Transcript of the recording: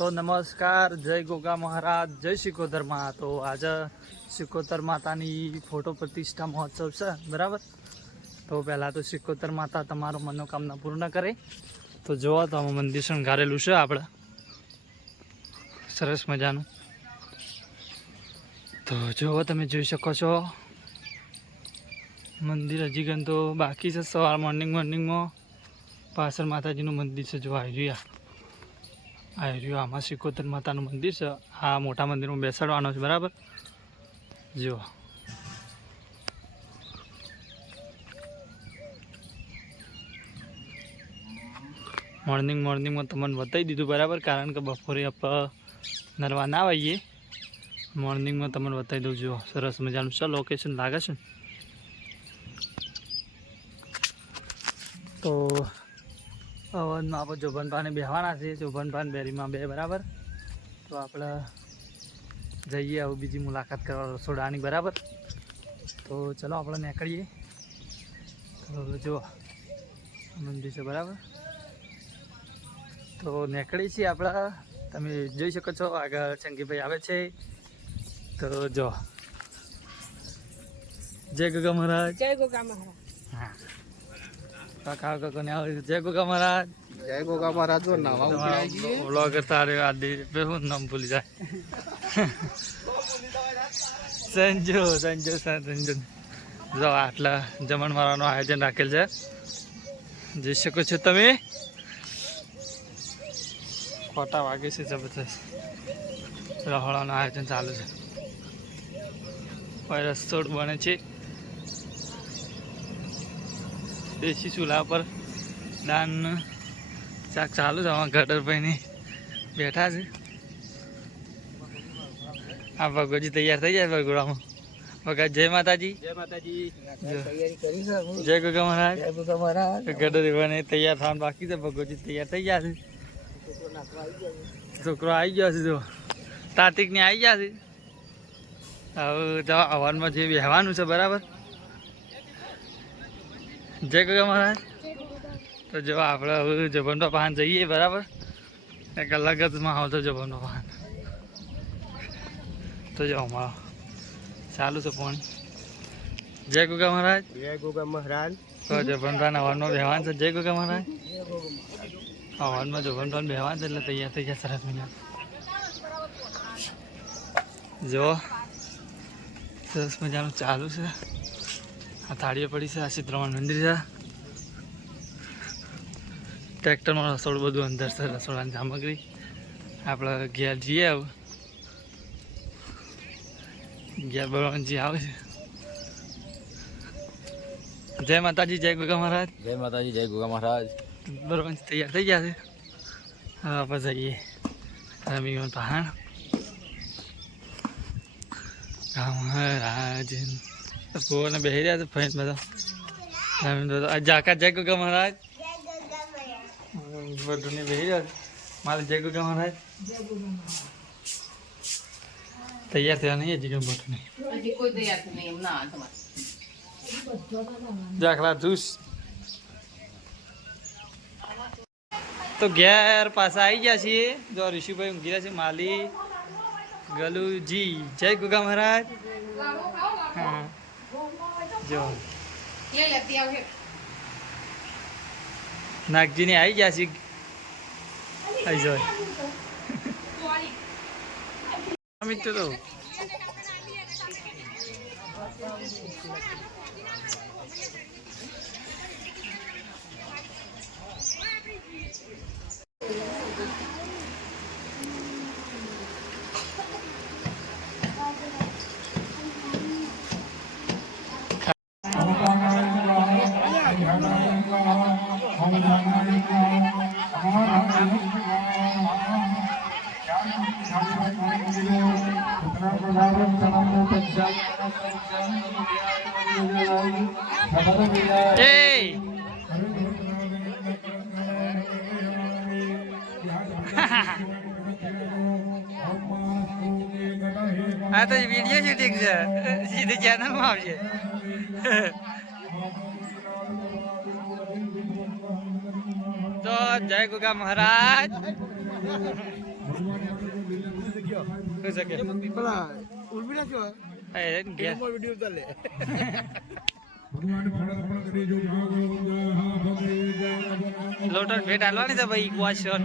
તો નમસ્કાર, જય ગોગા મહારાજ, જય સિકોતર માં. તો આજે સિકોતર માતાની ફોટો પ્રતિષ્ઠા મહોત્સવ છે, બરાબર. તો પહેલાં તો સિકોતર માતા તમારો મનોકામના પૂર્ણ કરે. તો જોવો તો આમાં મંદિર શણગારેલું છે આપણે, સરસ મજાનું. તો જોવો તમે જોઈ શકો છો, મંદિર હજી ગન તો બાકી છે. સવાર મોર્નિંગમાં પાછળ માતાજીનું મંદિર છે, જો આવી રહ્યું આમાં સિકોતર માતાનું મંદિર છે. આ મોટા મંદિરમાં બેસાડવાનો છે, બરાબર. જો મોર્નિંગમાં તમને બતાવી દીધું, બરાબર. કારણ કે બપોરે નરવા ના આવીએ, મોર્નિંગમાં તમને બતાવી દઉં. જો સરસ મજાનું છે, લોકેશન લાગે છે. તો અવનમાં આપણે જોબનભાને બેહવાના છે, જોબનભાન બેરીમાં બે, બરાબર. તો આપણે જઈએ આવું બીજી મુલાકાત કરવા રસોડાની, બરાબર. તો ચલો આપણે નીકળીએ. તો જો મંદિર છે, બરાબર. તો નીકળીએ છીએ આપણે. તમે જોઈ શકો છો આગળ ચંગીભાઈ આવે છે. તો જો જય ગોગા મહારાજ, જય ગોગા મહારાજ. હા કાકા કાકોને આવે, જય ગોગા મહારાજ, જય ગોગા મહારાજ. વ્લોગ કરતા આદિ શું નામ ભૂલી જાય. સંજુ જો આટલા જમણવારનું આયોજન રાખેલ છે, જોઈ શકો છો તમે. ખોટા વાગે છે, જબરદસ્ત રહોડાનું આયોજન ચાલુ છે. રસોડ બને છે, દેશી ચૂલા પર દાન શાક ચાલુ છે. આમાં ગટરભાઈની બેઠા છે. આ ભગવજી તૈયાર થઈ જાય ભગોડામાં. વખત જય માતાજી, જય માતાજી. જય ગોગા મહારાજ. જય ગોગા મહારાજ. ગટરભાઈને તૈયાર થવાનું બાકી છે. ભગવજી તૈયાર થઈ ગયા છે. છોકરો આવી ગયો છે, જો તાતિકને આવી ગયા છે. હવે તો હવાનમાં જે બેહવાનું છે, બરાબર. જય ગોગા મહારાજ. તો જો આપણે હવે જબનપા પાન જઈએ, બરાબર. એક અલગ જ માહોલ તો જબનપા પાન. તો જો અમારો ચાલુ છે પાણી. જય ગોગા મહારાજ. જય ગોગા મહારાજ. તો જબનપાન હવાનમાં બેહવાનું છે. જય ગોગા મહારાજ. હવાનમાં જબનપાન બેહવાનું છે એટલે તૈયાર થઈ ગયા સરસ મજા. જો સરસ મજાનું ચાલુ છે. આ થાળીઓ પડી છે. આ સિદ્ધરામણ મંદિર છે. ટ્રેક્ટરમાં રસોડું બધું અંદર છે, રસોડાની સામગ્રી. આપણે ઘેર જઈએ, આવું ઘેર બળવંતજી આવે છે. જય માતાજી, જય ગોગા મહારાજ. જય માતાજી, જય ગોગા મહારાજ. બળવંત તૈયાર થઈ ગયા છે. હવે આપણે જઈએ રમીવન પહાણ. મહારાજ પોને બેસી રહ્યા છે, ફ્રેન્ડ બધા. જાકા જય ગોગા મહારાજ. બધું બેસી રહ્યા છે. મારે જય ગોગા મહારાજ. તૈયાર થયા નહીં હજી કંઈ બધું નહીં. જાખલા જૂસ. તો ઘેર પાછા આવી ગયા છીએ. જો ઋષિભાઈ ઊંઘી રહ્યા છે. માલી ગલુજી, જય ગોગા મહારાજ. હા જો નાગજીને આવી ગયા છે. આવી જાય મિત્રો. તો આ તો વિડીયો શૂટિંગ છે, સીધી ચેનલમાં આવશે. તો જય ગોગા મહારાજ. પેલા ઉર્મી નાખ્યો ઘેર વિડીયો ચાલે લોટર ભેટ હાલવાની છે ભાઈ ક્વેશ્ચન